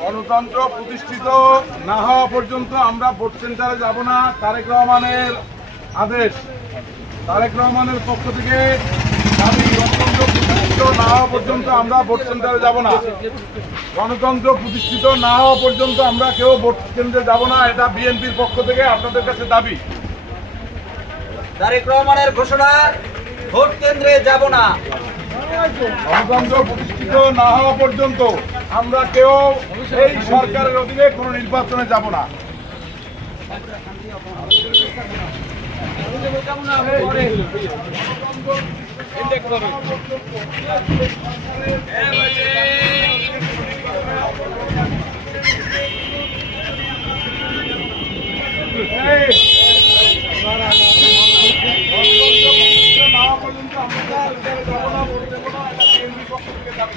গণতন্ত্র প্রতিষ্ঠিত না হওয়া পর্যন্ত আমরা ভোট সেন্টারে যাব না, তারেক রহমানের আদেশ। তারেক রহমানের পক্ষ থেকে গণতন্ত্র প্রতিষ্ঠিত না হওয়া পর্যন্ত আমরা ভোট সেন্টারে যাব না। গণতন্ত্র প্রতিষ্ঠিত না হওয়া পর্যন্ত আমরা কেউ ভোট কেন্দ্রে যাব না, এটা বিএনপির পক্ষ থেকে আপনাদের কাছে দাবি। তারেক রহমানের ঘোষণা, ভোট কেন্দ্রে যাব না। গণতন্ত্র প্রতিষ্ঠিত না হওয়া পর্যন্ত আমরা কেউ এই সরকারের অধীনে কোনো নির্বাচনে যাব না। গণতন্ত্র প্রতিষ্ঠিত না হওয়া পর্যন্ত আমরা এখানে যাব না, ভোট দেব না, এটা বিএনপির পক্ষ থেকে দাবি।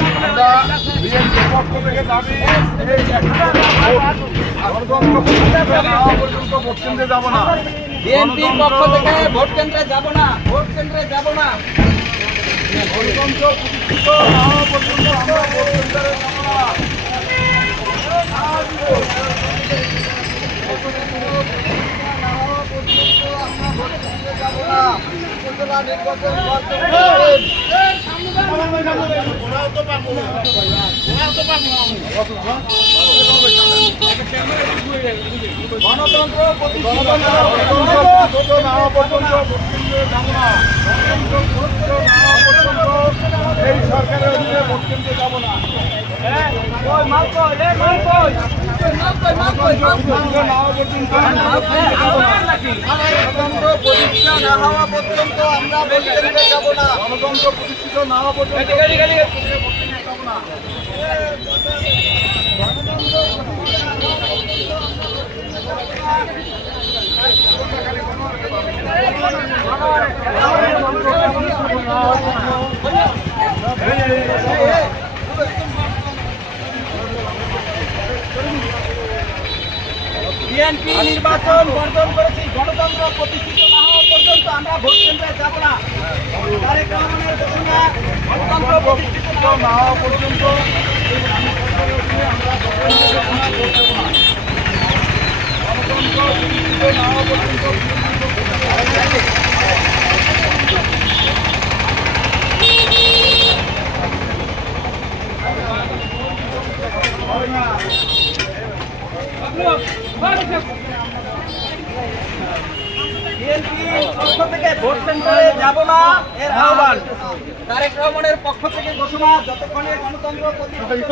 পক্ষ পর্যন্ত ভোট কেন্দ্রে যাব না বিএনপির পক্ষ থেকে ভোট কেন্দ্রে যাব না। ভোট কেন্দ্রে যাব না গণতন্ত্র প্রতিষ্ঠিত হওয়া পর্যন্ত আমরা ভোট কেন্দ্রে যাব না গণতন্ত্র প্রতিষ্ঠিত না গণতন্ত্র প্রতিষ্ঠিত না হওয়া পর্যন্ত ভোট কেন্দ্রে যাব না গণতন্ত্র প্রতিষ্ঠিত না হওয়া পর্যন্ত এই সরকারের অধীনে ভোট কেন্দ্রে যাব না। গণতন্ত্র প্রতিষ্ঠা না হওয়া পর্যন্ত আমরা ভোট কেন্দ্রে যাব না গণতন্ত্র প্রতিষ্ঠিত না হওয়া পর্যন্ত ভোট কেন্দ্রে যাব না বিএনপি নির্বাচন বর্জন করেছি, গণতন্ত্র প্রতিষ্ঠিত না হওয়া পর্যন্ত আমরা ভোট কেন্দ্রে যাব না। তারেক রহমানের ঘোষণা গণতন্ত্র প্রতিষ্ঠিত না হওয়া পর্যন্ত গণতন্ত্র গণতন্ত্র প্রতিষ্ঠিত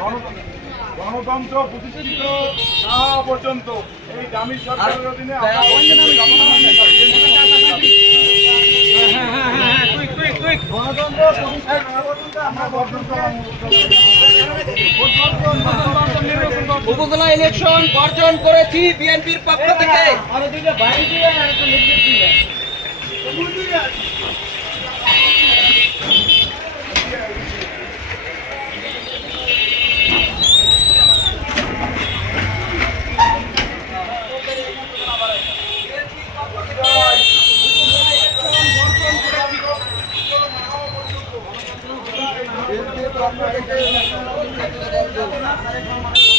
আমরা গণতন্ত্র প্রতিষ্ঠিত না পর্যন্ত এই দামি সরকারের অধীনে উপজেলা ইলেকশন বর্জন করেছি বিএনপির পক্ষ থেকে। আপনার